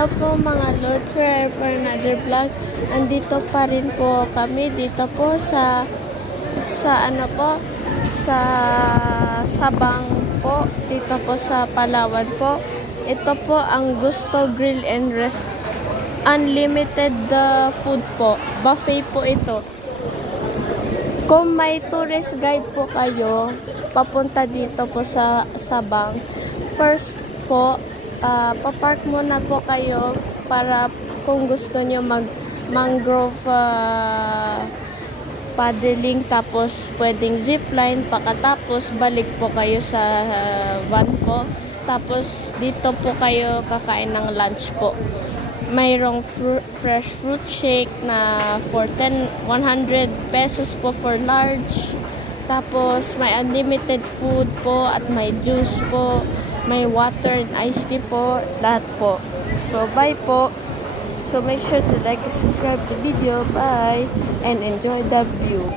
Hello po mga Lods, we're for another vlog. Andito pa rin po kami dito po sa ano po, sa Sabang po, dito po sa Palawan po. Ito po ang Gusto Grill and Rest. Unlimited food po. Buffet po ito. Kung may tourist guide po kayo, papunta dito po sa Sabang, first po, papark muna po kayo para kung gusto nyo mangrove paddling, tapos pwedeng zipline, pakatapos balik po kayo sa van po, tapos dito po kayo kakain ng lunch po. Mayroong fresh fruit shake na for 100 pesos po for large, tapos may unlimited food po at may juice po, may water and iced tea po, lahat po. So, bye po. So, make sure to like and subscribe the video. Bye. And enjoy the view.